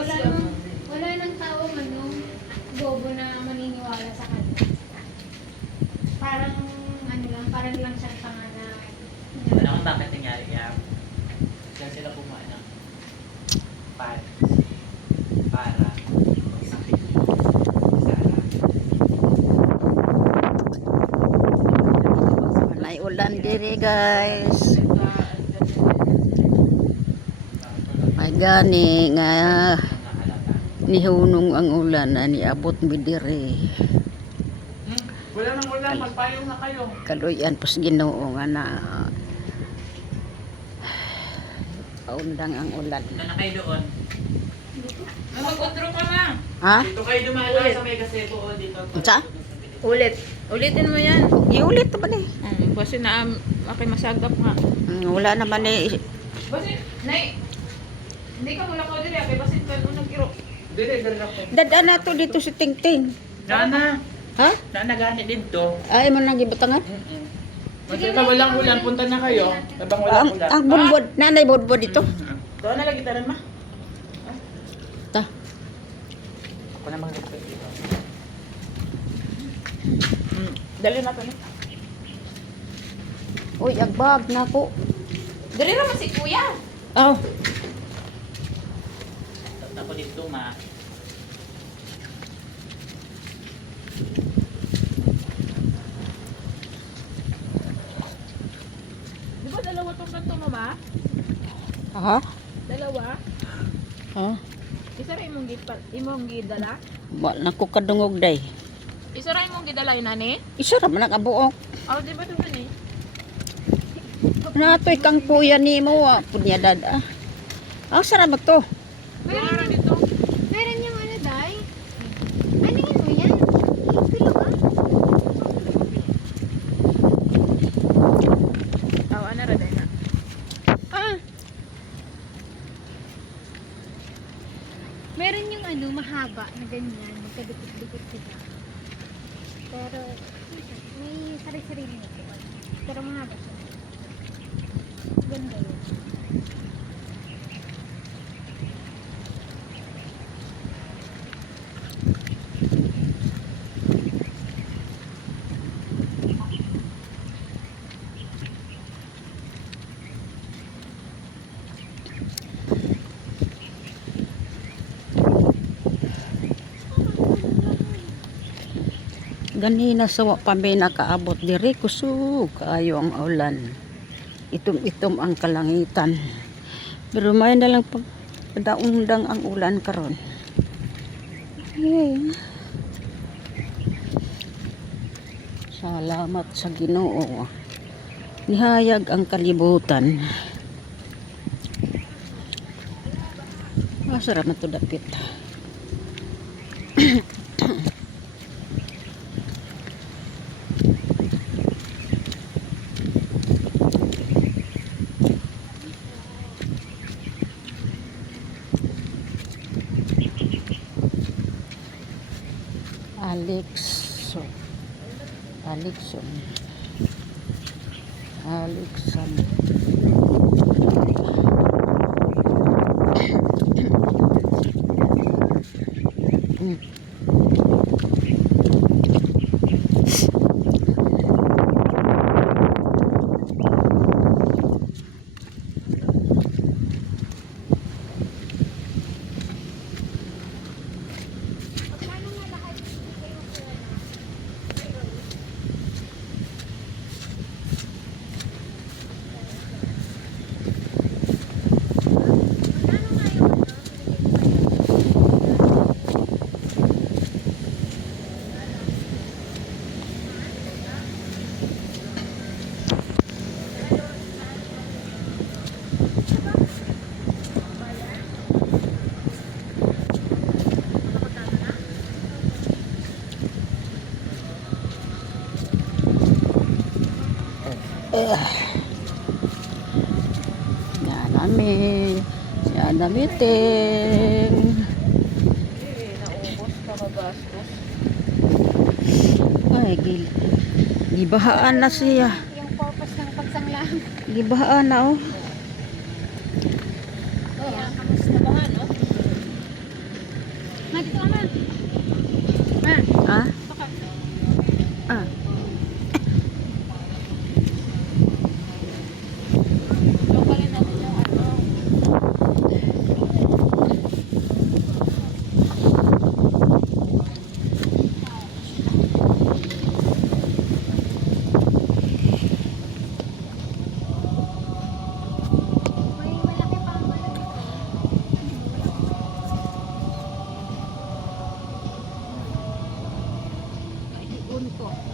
Wala nang tao bobo na maniniwala sa kanya. Parang parang lang siyang tanga na. Ano kung bakit nangyari yan? Diyan sila pumana. Para sakit. May ulan diri guys. May gani nga nihunong ang ulan na niabot mi diri. Wala nang ulan, magpayong na kayo. Kaluyan pos Ginoo nga na undang ang ulan. Ito na kayo doon. Mag-outro ka na. Ha? Dito kayo dumaan sa Mega Cebu o dito. Sa? Ulitin mo yan. Giulit pa ni. Kasi na aking masagap nga. Wala naman eh. Kasi, Nay, hindi ka mula ko dili. Kaya basit ka nung nag-iro. Dili ako. Dadaan na to dito si Tingting. Nana. Ha? Nana gani dito. Ay mo nang gibutangan? Kasi ka walang ulan, punta na kayo. Tabang walang ulan. Ang budbud, nanay budbud dito. Doon na lagi tanan ma. Ta. Ako na mag-repeat dito. Dali na to ni. Uy, agbag na ko. Dali naman si Kuya. Oh. Ako dito ma. Di ba dalawa tong kanto, Mama? Ha? Dalawa? Ha? Isa ra imong gidala? Wa na ko kadungog day. Isa ra imong gidala inani? Isa ra man ang kabuok. Oh, di ba to ni? Natoy kang puya nimo wa punya dada. Ang sarap to. Meron dito. Meron yung Day? Aningin mo yan? Pilo ka? Oh, ana ra dai na. Meron yung mahaba na ganyan, magkadikit-dikit sila. Pero, may sarili-sarili nito. Pero mahaba siya. Ganda yun. Ganina sa wa pa may nakaabot diri kusog kaayo ang ulan. Itom-itom ang kalangitan. Pero may na lang pagdaundang ang ulan karon. Hey. Salamat sa Ginoo. Nihayag ang kalibutan. Masarap na to dapit. Alexson. Yan namin. Yan namitin. Naubos ka magastos. Ay, gibahaan na siya. Yung purpose ng pagsanglaan. Gibahaan na oh. Kaya kamusta ba no? cellphone ko.